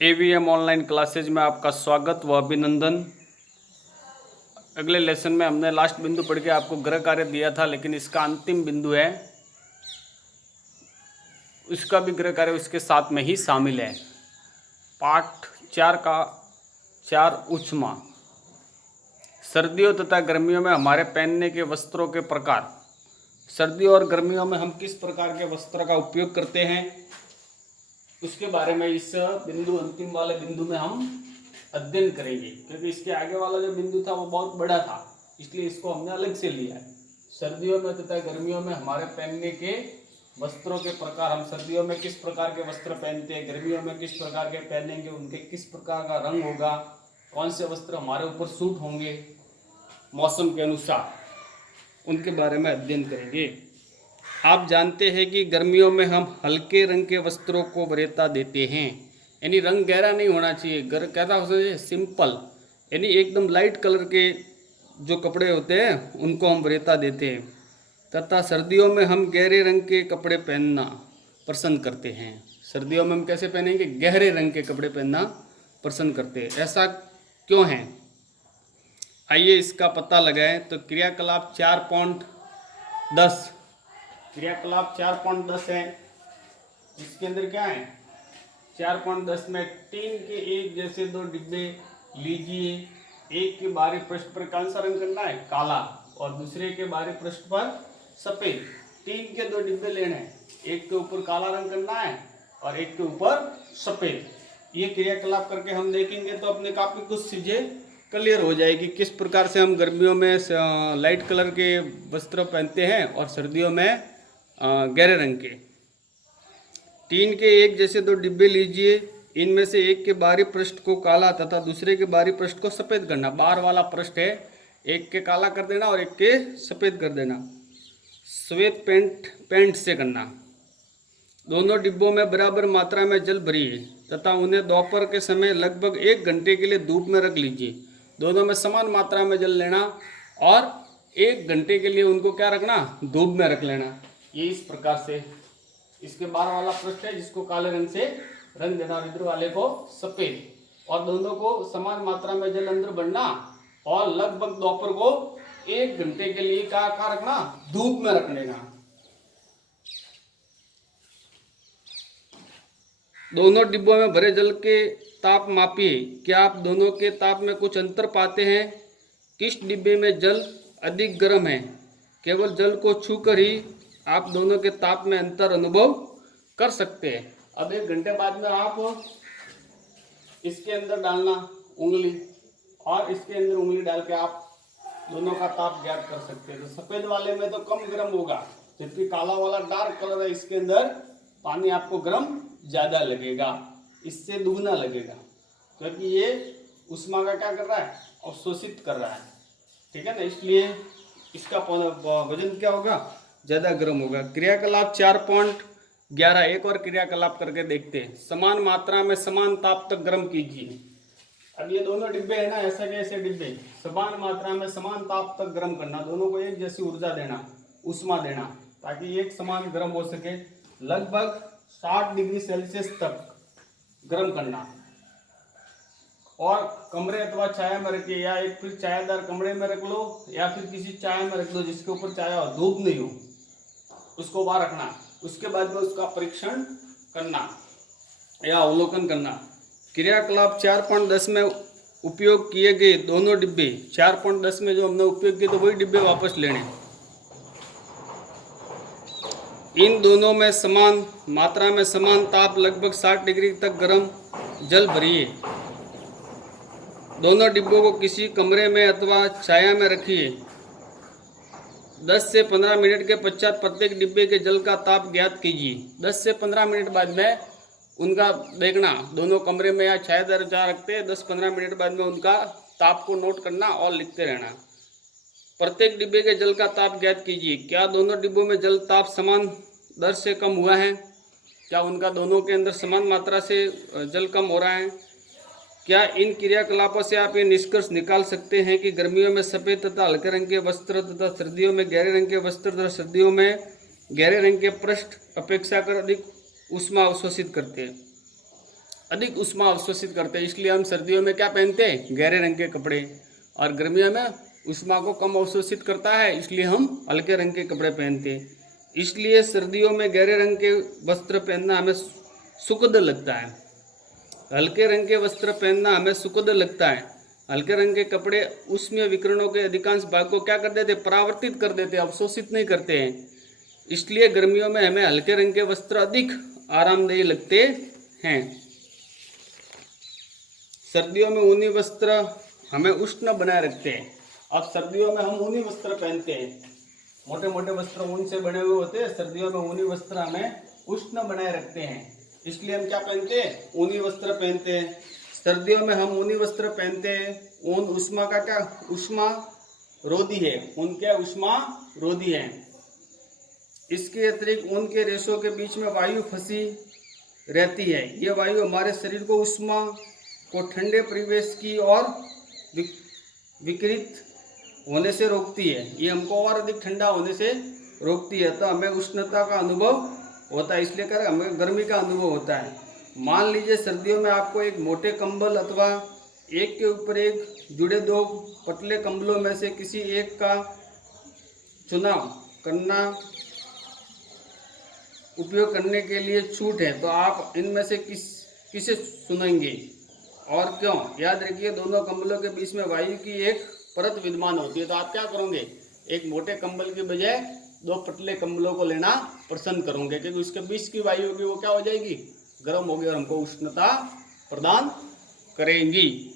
AVM online classes में आपका स्वागत व अभिनंदन। अगले लेसन में हमने लास्ट बिंदु पढ़ के आपको गृह कार्य दिया था, लेकिन इसका अंतिम बिंदु है, इसका भी गृह कार्य इसके साथ में ही शामिल है। पाठ 4 का 4 ऊष्मा। सर्दियों तथा गर्मियों में हमारे पहनने के वस्त्रों के प्रकार। सर्दियों और गर्मियों में हम किस प्रकार के वस्त्र का उपयोग करते हैं, उसके बारे में इस बिंदु अंतिम वाले बिंदु में हम अध्ययन करेंगे, क्योंकि इसके आगे वाला जो बिंदु था वो बहुत बड़ा था, इसलिए इसको हमने अलग से लिया है। सर्दियों में तथा गर्मियों में हमारे पहनने के वस्त्रों के प्रकार। हम सर्दियों में किस प्रकार के वस्त्र पहनते हैं, गर्मियों में किस प्रकार के पहनेंगे, उनके किस प्रकार का रंग होगा, कौन से वस्त्र हमारे ऊपर सूट होंगे मौसम के अनुसार, उनके बारे में अध्ययन करेंगे। आप जानते हैं कि गर्मियों में हम हल्के रंग के वस्त्रों को वरीयता देते हैं, यानी रंग गहरा नहीं होना चाहिए, कैसा होना चाहिए, सिंपल, यानी एकदम लाइट कलर के जो कपड़े होते हैं उनको हम वरीयता देते हैं। तथा सर्दियों में हम गहरे रंग के कपड़े पहनना पसंद करते हैं। सर्दियों में हम कैसे पहनेंगे, गहरे रंग के कपड़े पहनना पसंद करते हैं। ऐसा क्यों है, आइए इसका पता लगाएं। तो क्रियाकलाप 4.10 क्रियाकलाप 4.10 है, इसके अंदर क्या है, 4.10 में टीन के एक जैसे 2 डिब्बे लीजिए। एक के बाहरी पृष्ठ पर कौन सा रंग करना है, काला, और दूसरे के बाहरी पृष्ठ पर सफेद। टीन के 2 डिब्बे लेने हैं, एक के ऊपर काला रंग करना है और एक के ऊपर सफेद। ये क्रियाकलाप करके हम देखेंगे तो अपने काफी कुछ चीजें क्लियर हो जाएगी, किस प्रकार से हम गर्मियों में लाइट कलर के वस्त्र पहनते हैं और सर्दियों में गहरे रंग के। टीन के एक जैसे 2 डिब्बे लीजिए, इनमें से एक के बाहरी पृष्ठ को काला तथा दूसरे के बाहरी पृष्ठ को सफ़ेद करना। बाहर वाला पृष्ठ है, एक के काला कर देना और एक के सफ़ेद कर देना। श्वेत पेंट से करना। दोनों डिब्बों में बराबर मात्रा में जल भरिए तथा उन्हें दोपहर के समय लगभग 1 घंटे के लिए धूप में रख लीजिए। दोनों में समान मात्रा में जल लेना और 1 घंटे के लिए उनको क्या रखना, धूप में रख लेना। ये इस प्रकार से इसके बाहर वाला पृष्ठ है जिसको काले रंग से रंग देना और इधर वाले को सफेद, और दोनों को समान मात्रा में जल अंदर भरना और लगभग दोपहर को 1 घंटे के लिए क्या रखना, धूप में रख लेना। दोनों डिब्बों में भरे जल के ताप मापिए। क्या आप दोनों के ताप में कुछ अंतर पाते हैं? किस डिब्बे में जल अधिक गर्म है? केवल जल को छूकर ही आप दोनों के ताप में अंतर अनुभव कर सकते हैं। अब 1 घंटे बाद में आप इसके अंदर डालना उंगली, और इसके अंदर उंगली डाल के आप दोनों का ताप ज्ञात कर सकते हैं। तो सफेद वाले में तो कम गर्म होगा, जबकि काला वाला डार्क कलर है, इसके अंदर पानी आपको गर्म ज़्यादा लगेगा, इससे दुगना लगेगा, क्योंकि ये ऊष्मा का क्या कर रहा है, अवशोषित कर रहा है, ठीक है ना, इसलिए इसका वजन क्या होगा, ज़्यादा गर्म होगा। क्रियाकलाप 4.11 एक और क्रियाकलाप करके देखते हैं। समान मात्रा में समान ताप तक गर्म कीजिए। अब ये दोनों डिब्बे है ना, ऐसे के ऐसे डिब्बे, समान मात्रा में समान ताप तक गर्म करना, दोनों को एक जैसी ऊर्जा देना, ऊष्मा देना, ताकि एक समान गर्म हो सके। लगभग 60 डिग्री सेल्सियस तक गर्म करना, और कमरे अथवा छाया में रखिए, या एक फिर छायादार कमरे में रख लो, या फिर किसी छाया में रख दो जिसके ऊपर छाया हो, धूप नहीं हो, उसको वहां रखना। उसके बाद में उसका परीक्षण करना या अवलोकन करना। क्रियाकलाप 4.10 में उपयोग किए गए दोनों डिब्बे, 4.10 में जो हमने उपयोग किए तो वही डिब्बे वापस लेने। इन दोनों में समान मात्रा में समान ताप लगभग 60 डिग्री तक गर्म जल भरिए। दोनों डिब्बों को किसी कमरे में अथवा छाया में रखिए। 10 से 15 मिनट के पश्चात प्रत्येक डिब्बे के जल का ताप ज्ञात कीजिए। 10 से 15 मिनट बाद में उनका देखना, दोनों कमरे में या छायादार जहाँ रखते हैं, 10-15 मिनट बाद में उनका ताप को नोट करना और लिखते रहना। प्रत्येक डिब्बे के जल का ताप ज्ञात कीजिए। क्या दोनों डिब्बों में जल ताप समान दर से कम हुआ है? क्या उनका दोनों के अंदर समान मात्रा से जल कम हो रहा है? क्या इन क्रियाकलापों से आप ये निष्कर्ष निकाल सकते हैं कि गर्मियों में सफ़ेद तथा हल्के रंग के वस्त्र तथा सर्दियों में गहरे रंग के वस्त्र तथा सर्दियों में गहरे रंग के पृष्ठ अपेक्षाकृत अधिक ऊष्मा अवशोषित करते हैं? अधिक ऊष्मा अवशोषित करते हैं, इसलिए हम सर्दियों में क्या पहनते हैं, गहरे रंग के कपड़े। और गर्मियों में ऊष्मा को कम अवशोषित करता है, इसलिए हम हल्के रंग के कपड़े पहनते हैं। इसलिए सर्दियों में गहरे रंग के वस्त्र पहनना हमें सुखद लगता है, हल्के रंग के वस्त्र पहनना हमें सुखद लगता है। हल्के रंग के कपड़े ऊष्मीय विकिरणों के अधिकांश भाग को क्या कर देते, परावर्तित कर देते, अवशोषित नहीं करते हैं। इसलिए गर्मियों में हमें हल्के रंग के वस्त्र अधिक आरामदायी लगते हैं। सर्दियों में ऊनी वस्त्र हमें उष्ण बनाए रखते हैं। अब सर्दियों में हम ऊनी वस्त्र पहनते हैं, मोटे मोटे वस्त्र ऊन से बने हुए होते हैं। सर्दियों में ऊनी वस्त्र हमें उष्ण बनाए रखते हैं, इसलिए हम क्या पहनते हैं, ऊनी वस्त्र पहनते हैं। सर्दियों में हम ऊनी वस्त्र पहनते हैं। ऊन उष्मा का क्या, उष्मा रोधी है। ऊन क्या, उष्मा रोधी है। इसके अतिरिक्त ऊन के रेशों के बीच में वायु फंसी रहती है। यह वायु हमारे शरीर को उष्मा को ठंडे परिवेश की और विकृत होने से रोकती है। ये हमको और अधिक ठंडा होने से रोकती है, तो हमें उष्णता का अनुभव होता है, इसलिए कर हमें गर्मी का अनुभव होता है। मान लीजिए सर्दियों में आपको एक मोटे कंबल अथवा एक के ऊपर एक जुड़े दो पतले कंबलों में से किसी एक का चुनाव करना, उपयोग करने के लिए छूट है, तो आप इनमें से किसे चुनेंगे और क्यों? याद रखिए, दोनों कंबलों के बीच में वायु की एक परत विद्यमान होती है, तो आप क्या करोगे, एक मोटे कंबल के बजाय दो पतले कंबलों को लेना पसंद करोगे, क्योंकि उसके बीच की वायु होगी वो क्या हो जाएगी, गर्म होगी और हमको उष्णता प्रदान करेंगी।